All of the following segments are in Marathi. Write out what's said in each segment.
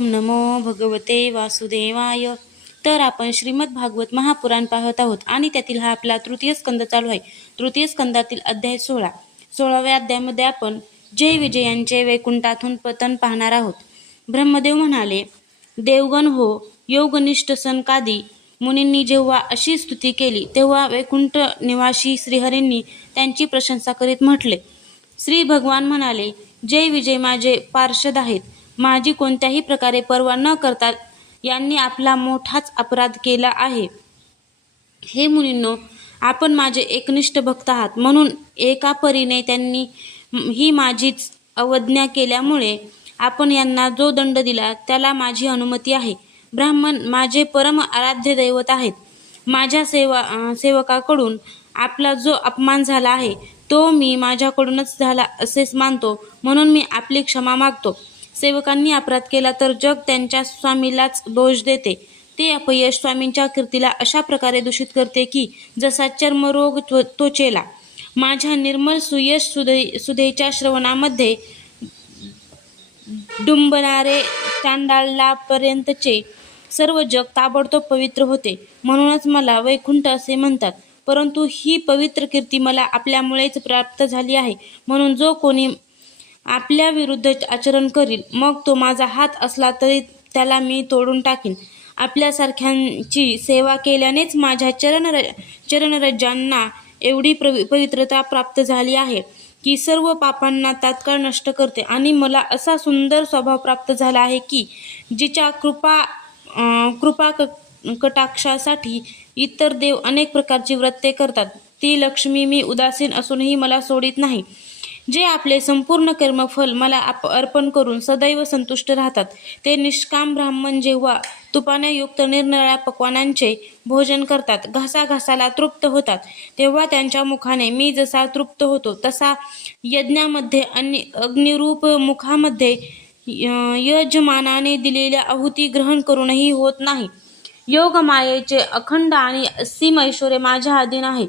ओम नमो भगवते वासुदेवाय. तर आपण श्रीमद भागवत महापुराण पाहत आहोत आणि त्यातील हा आपला तृतीय स्कंद चालू आहे. तृतीय स्कंदातील अध्याय सोळा. सोळाव्या अध्यायामध्ये आपण जय विजयांचे वैकुंठातून पतन पाहणार आहोत. ब्रह्मदेव म्हणाले देवगण हो योगनिष्ठ सनकादी मुनींनी जेव्हा अशी स्तुती केली तेव्हा वैकुंठ निवासी श्रीहरींनी त्यांची प्रशंसा करीत म्हटले. श्री भगवान म्हणाले जय विजय माझे पार्षद आहेत. माझी कोणत्याही प्रकारे पर्वा न करता यांनी आपला मोठाच अपराध केला आहे. हे मुलींनो आपण माझे एकनिष्ठ भक्त आहात. म्हणून एका परीने त्यांनी ही माझीच अवज्ञा केल्यामुळे आपण यांना जो दंड दिला त्याला माझी अनुमती आहे. ब्राह्मण माझे परम आराध्य दैवत आहेत. माझ्या सेवा सेवकाकडून आपला जो अपमान झाला आहे तो मी माझ्याकडूनच झाला असेच मानतो. म्हणून मी आपली क्षमा मागतो. सेवकांनी अपराध केला तर जग त्यांच्या स्वामीलाच दोष देते. ते अपयश स्वामींच्या कीर्तीला अशा प्रकारे दूषित करते की जसा चर्मरोग त्व- त्वचेला. माझ्या निर्मल सुयश सुधे सुधेच्या श्रवणामध्ये डुंबणारे तांडालापर्यंतचे सर्व जग ताबडतोब पवित्र होते. म्हणूनच मला वैकुंठ असे म्हणतात परंतु ही पवित्र कीर्ती मला आपल्यामुळेच प्राप्त झाली आहे. म्हणून जो कोणी आपल्या विरुद्ध आचरण करील मग तो माझा हात असला तरी त्याला मी तोडून टाकीन. आपल्यासारख्यांची सेवा केल्यानेच माझ्या चरण चरणरज्जांना एवढी प्रवि पवित्रता प्राप्त झाली आहे की सर्व पापांना तात्काळ नष्ट करते. आणि मला असा सुंदर स्वभाव प्राप्त झाला आहे की जिच्या कृपा कृपा क- कटाक्षासाठी इतर देव अनेक प्रकारची व्रते करतात. ती लक्ष्मी मी उदासीन असूनही मला सोडित नाही. जे आपले संपूर्ण कर्मफल मला आप अर्पण करून सदैव संतुष्ट राहतात ते निष्काम ब्राह्मण जेव्हा तुपाने युक्त निरनिराळ्या पक्वानांचे भोजन करतात घासा घासाला तृप्त होतात तेव्हा त्यांच्या मुखाने मी जसा तृप्त होतो तसा यज्ञामध्ये अन्य अग्निरूप मुखामध्ये य- यजमानाने दिलेल्या आहुती ग्रहण करूनही होत नाही. योग मायेचे अखंड आणि असीम ऐश्वर्य माझ्या अधीन आहे.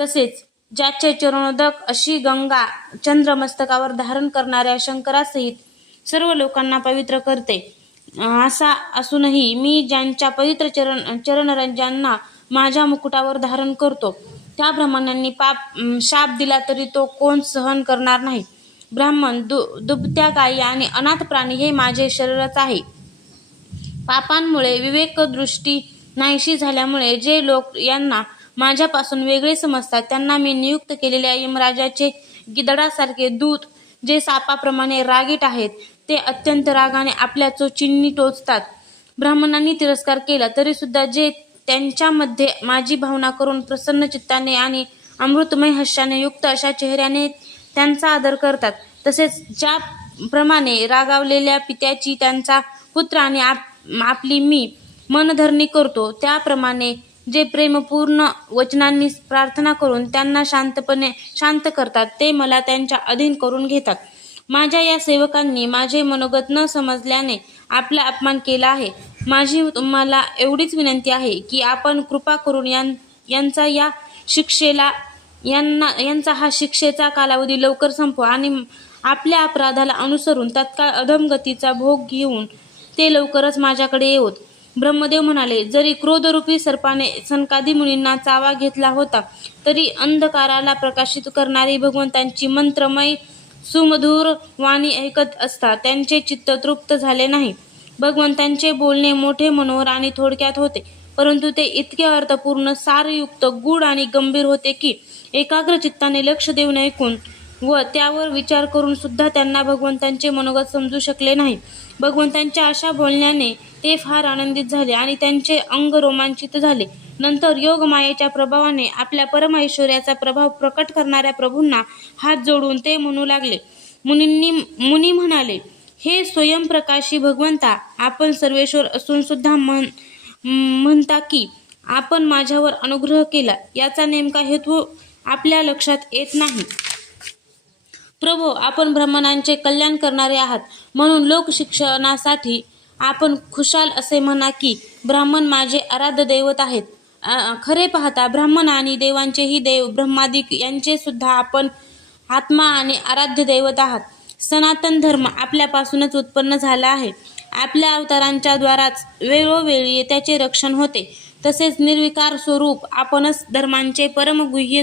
तसेच ज्याचे चरणोदक अशी गंगा चंद्रमस्तकावर धारण करणाऱ्या शंकरासहित सर्व लोकांना पवित्र करते. असा असूनही मी ज्यांच्या पवित्र चरण चरणरंजांना माझ्या मुकुटावर धारण करतो त्या ब्राह्मणांनी पाप शाप दिला तरी तो कोण सहन करणार नाही. ब्राह्मण दु दुभत्या गायी आणि अनाथ प्राणी हे माझे शरीरच आहे. पापांमुळे विवेकदृष्टी नाहीशी झाल्यामुळे जे लोक यांना माझ्यापासून वेगळे समजतात. त्यांना मी नियुक्त केलेल्या यमराजाचे गिदडासारखे दूत जे सापाप्रमाणे रागीट आहेत ते अत्यंत रागाने आपल्या चोचींनी टोचतात. ब्राह्मणांनी तिरस्कार केला तरी सुद्धा जे त्यांच्यामध्ये माझी भावना करून प्रसन्न चित्ताने आणि अमृतमय हर्षाने युक्त अशा चेहऱ्याने त्यांचा आदर करतात तसेच ज्याप्रमाणे रागावलेल्या पित्याची त्यांचा पुत्र आणि आप आपली मी मनधरणी करतो त्याप्रमाणे जे प्रेमपूर्ण वचनांनी प्रार्थना करून त्यांना शांतपणे शांत करतात ते मला त्यांच्या अधीन करून घेतात. माझ्या या सेवकांनी माझे मनोगत न समजल्याने आपला अपमान केला आहे. माझी तुम्हाला एवढीच विनंती आहे की आपण कृपा करून यां यांचा या शिक्षेला यांना यांचा हा शिक्षेचा कालावधी लवकर संपवा आणि आपल्या अपराधाला अनुसरून तत्काळ अधमगतीचा भोग घेऊन ते लवकरच माझ्याकडे येऊत ब्रह्मदेव म्हणाले जरी क्रोधरूपी सर्पाने सनकादी मुनींना चावा घेतला होता तरी अंधकाराला प्रकाशित करणारी भगवंतांची मंत्रमय सुमधुर वाणी ऐकत असता त्यांचे चित्त तृप्त झाले नाही. भगवंतांचे बोलणे मोठे मनोहर आणि थोडक्यात होते परंतु ते इतके अर्थपूर्ण सारयुक्त गूढ आणि गंभीर होते की एकाग्र चित्ताने लक्ष देऊन ऐकून व त्यावर विचार करून सुद्धा त्यांना भगवंतांचे मनोगत समजू शकले नाही. भगवंतांच्या अशा बोलण्याने ते फार आनंदित झाले आणि त्यांचे अंग रोमांचित झाले. नंतर योग मायेच्या प्रभावाने आपल्या परमैश्वर्याचा प्रभाव प्रकट करणाऱ्या प्रभूंना हात जोडून ते म्हणू लागले. मुनींनी मुनी म्हणाले हे स्वयंप्रकाशी भगवंता आपण सर्वेश्वर असून सुद्धा म्हण म्हणता की आपण माझ्यावर अनुग्रह केला. याचा नेमका हेतू आपल्या लक्षात येत नाही. प्रभो आपण ब्राह्मणांचे कल्याण करणारे आहात. म्हणून लोकशिक्षणासाठी आपण खुशाल असे म्हणा की ब्राह्मण माझे आराध्य दैवत आहेत. खरे पाहता ब्राह्मण आणि देवांचेही देव ब्रह्मादिक यांचे सुद्धा आपण आत्मा आणि आराध्य दैवत आहात. सनातन धर्म आपल्यापासूनच उत्पन्न झाला आहे. आपल्या अवतारांच्या द्वाराच वेळोवेळी त्याचे रक्षण होते. तसेच निर्विकार स्वरूप आपणच धर्मांचे परमगुह्य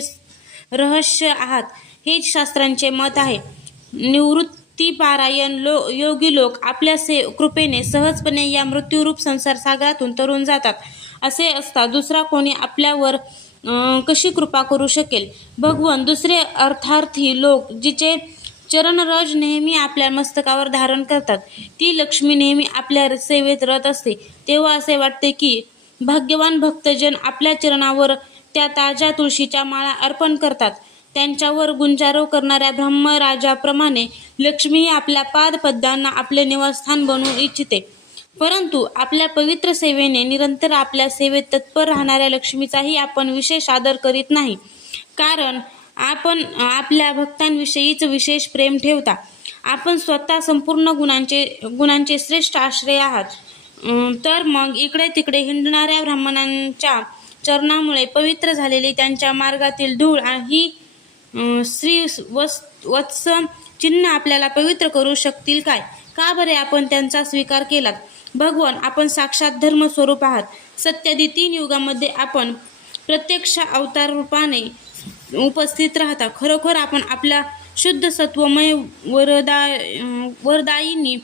रहस्य आहात हेच शास्त्रांचे मत आहे. निवृत्त निवृत्तीपारायण लो योगी लोक आपल्या से कृपेने सहजपणे या मृत्यूरूप संसार सागरातून तरून जातात. असे असता दुसरा कोणी आपल्यावर कशी कृपा करू शकेल? भगवान दुसरे अर्थार्थी लोक जिचे चरणरज नेहमी आपल्या मस्तकावर धारण करतात ती लक्ष्मी नेहमी आपल्या सेवेत रत असते. तेव्हा असे वाटते की भाग्यवान भक्तजन आपल्या चरणावर त्या ताज्या तुळशीच्या माळा अर्पण करतात. त्यांच्यावर गुंजारो करणाऱ्या ब्रह्मराजाप्रमाणे लक्ष्मीही आपल्या पादपद्मांना आपले निवासस्थान बनवू इच्छिते. परंतु आपल्या पवित्र सेवेने निरंतर आपल्या सेवेत तत्पर राहणाऱ्या लक्ष्मीचाही आपण विशेष आदर करीत नाही. कारण आपण आपल्या भक्तांविषयीच विशेष प्रेम ठेवता. आपण स्वतः संपूर्ण गुणांचे गुणांचे श्रेष्ठ आश्रय आहात. तर मग इकडे तिकडे हिंडणाऱ्या ब्राह्मणांच्या चरणामुळे पवित्र झालेली त्यांच्या मार्गातील धूळ ही श्री वस वत्स चिन्ह आपल्याला पवित्र करू शकतील काय? का बरे आपण त्यांचा स्वीकार केलात? भगवान आपण साक्षात धर्म स्वरूप आहात. सत्यादी तीन युगामध्ये आपण प्रत्यक्ष अवतार रूपाने उपस्थित राहता. खरोखर आपण आपल्या शुद्ध सत्वमय वरदा अं, वरदायिनी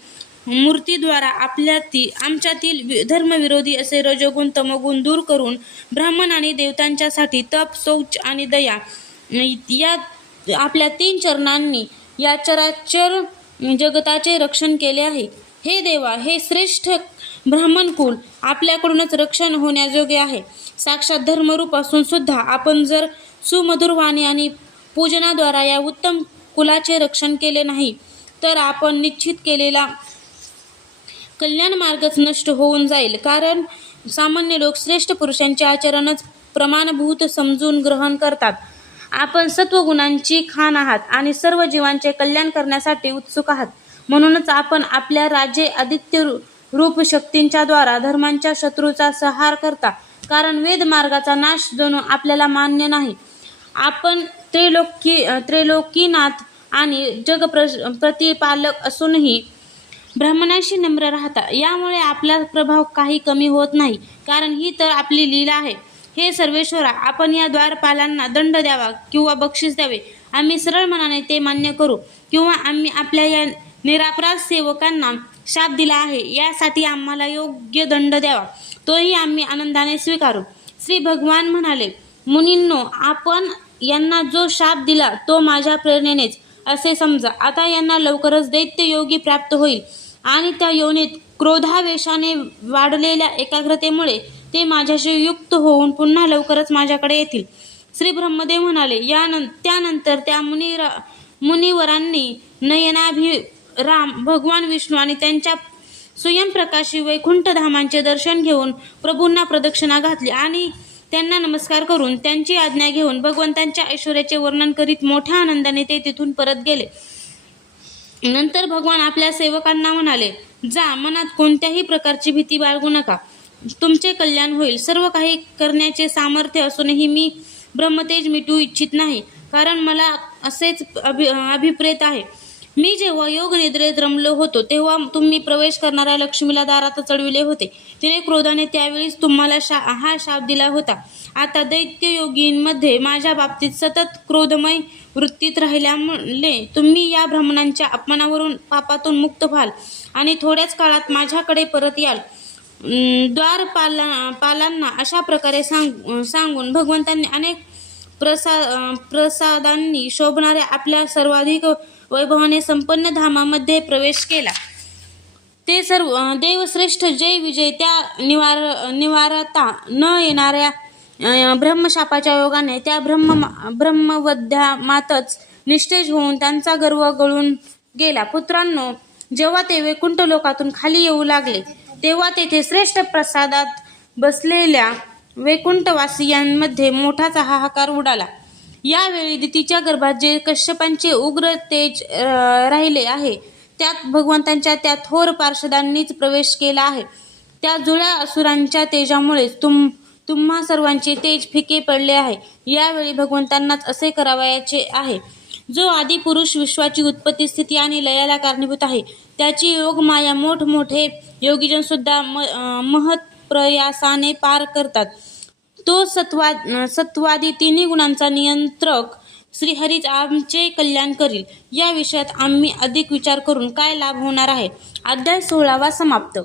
मूर्तीद्वारा आपल्या ती आमच्यातील धर्मविरोधी असे रजोगुण तमगुण दूर करून ब्राह्मण आणि देवतांच्यासाठी तप शौच आणि दया या आपल्या तीन चरणांनी या चराचर जगताचे रक्षण केले आहे. हे देवा हे श्रेष्ठ ब्राह्मणकुल आपल्याकडूनच रक्षण होण्याजोगे आहे. साक्षात धर्मरूप असून सुद्धा आपण जर सुमधुर वाणी आणि पूजनाद्वारा या उत्तम कुलाचे रक्षण केले नाही तर आपण निश्चित केलेला कल्याण मार्गच नष्ट होऊन जाईल. कारण सामान्य लोक श्रेष्ठ पुरुषांचे आचरणच प्रमाणभूत समजून ग्रहण करतात. आपण सत्वगुणांची खान आहात आणि सर्व जीवांचे कल्याण करण्यासाठी उत्सुक आहात. म्हणूनच आपण आपल्या राजे आदित्य रूप शक्तींच्या द्वारा धर्मांच्या शत्रूचा संहार करता. कारण वेद मार्गाचा नाश जणू आपल्याला मान्य नाही. आपण त्रिलोकी त्रिलोकीनाथ आणि जग प्रतिपालक असूनही ब्राह्मणाशी नम्र राहता. यामुळे आपला प्रभाव काही कमी होत नाही. कारण ही तर आपली लीला आहे. हे सर्वेश्वरा आपण या द्वारपालांना दंड द्यावा किंवा बक्षीस द्यावे. आम्ही सरळ मनाने ते मान्य करू. किंवा आम्ही आपल्या या निरापराध सेवकांना शाप दिला आहे यासाठी आम्हाला योग्य दंड द्यावा. तोही आम्ही आनंदाने स्वीकारू. श्री भगवान म्हणाले मुनींनो आपण यांना जो शाप दिला तो माझ्या प्रेरणेनेच. असे समजा आता यांना लवकरच दैत्य योगी प्राप्त होईल. आणि त्या योनीत क्रोधावेशाने वाढलेल्या एकाग्रतेमुळे ते माझ्याशी युक्त होऊन पुन्हा लवकरच माझ्याकडे येतील. श्री ब्रह्मदेव म्हणाले यानं त्यानंतर त्या मुनी मुनिवरांनी नयनाभि राम भगवान विष्णू आणि त्यांच्या स्वयंप्रकाशी वैकुंठ धामांचे दर्शन घेऊन प्रभूंना प्रदक्षिणा घातली आणि त्यांना नमस्कार करून त्यांची आज्ञा घेऊन भगवंतांच्या ऐश्वर्याचे वर्णन करीत मोठ्या आनंदाने ते तिथून परत गेले. नंतर भगवान आपल्या सेवकांना म्हणाले जा मनात कोणत्याही प्रकारची भीती बाळगू नका. तुमचे कल्याण होईल. सर्व काही करण्याचे सामर्थ्य असूनही मी ब्रह्मतेज मिटू इच्छित नाही. कारण मला असेच अभि अभिप्रेत आहे. मी जेव्हा योग निद्रेत रमलो होतो तेव्हा तुम्ही प्रवेश करणाऱ्या लक्ष्मीला दारात चढविले होते. तिने क्रोधाने त्यावेळीच तुम्हाला शा हा शाप दिला होता. आता दैत्य योगींमध्ये माझ्या बाबतीत सतत क्रोधमय वृत्तीत राहिल्यामुळे तुम्ही या ब्राह्मणांच्या अपमानावरून पापातून मुक्त व्हाल आणि थोड्याच काळात माझ्याकडे परत याल. द्वारपाला पालांना अशा प्रकारे सांग सांगून भगवंतांनी अनेक प्रसा प्रसादांनी शोभणाऱ्या आपल्या सर्वाधिक वैभवाने संपन्न धामामध्ये प्रवेश केला. ते सर्व देवश्रेष्ठ जय विजय त्या निवार निवारता न येणाऱ्या ब्रह्मशापाच्या योगाने त्या ब्रह्म ब्रह्मवध्यामातच निष्ठेज होऊन त्यांचा गर्व गळून गेला. पुत्रांनो जेव्हा ते वैकुंठ लोकातून खाली येऊ लागले तेव्हा तेथे श्रेष्ठ प्रसादात बसलेल्या वैकुंठवासियांमध्ये मोठाच हाहाकार उडाला. यावेळी दितीच्या गर्भात जे कश्यपांचे उग्र तेज राहिले आहे त्यात भगवंतांच्या त्या थोर पार्षदांनीच प्रवेश केला आहे. त्या जुळ्या असुरांच्या तेजामुळे तुम तुम्हा सर्वांचे तेज फिके पडले आहे. यावेळी भगवंतांनाच असे करावयाचे आहे. जो आदिपुरुष विश्वाची उत्पत्ती स्थिती आणि लयाला कारणीभूत आहे. त्याची योगमाया मोठमोठे योगीजन सुद्धा म प्रयासाने पार करतात. तो सत्वा सत्वादी तिन्ही गुणांचा नियंत्रक श्रीहरीच आमचे कल्याण करील. या विषयात आम्ही अधिक विचार करून काय लाभ होणार आहे? अध्याय सोळावा समाप्त.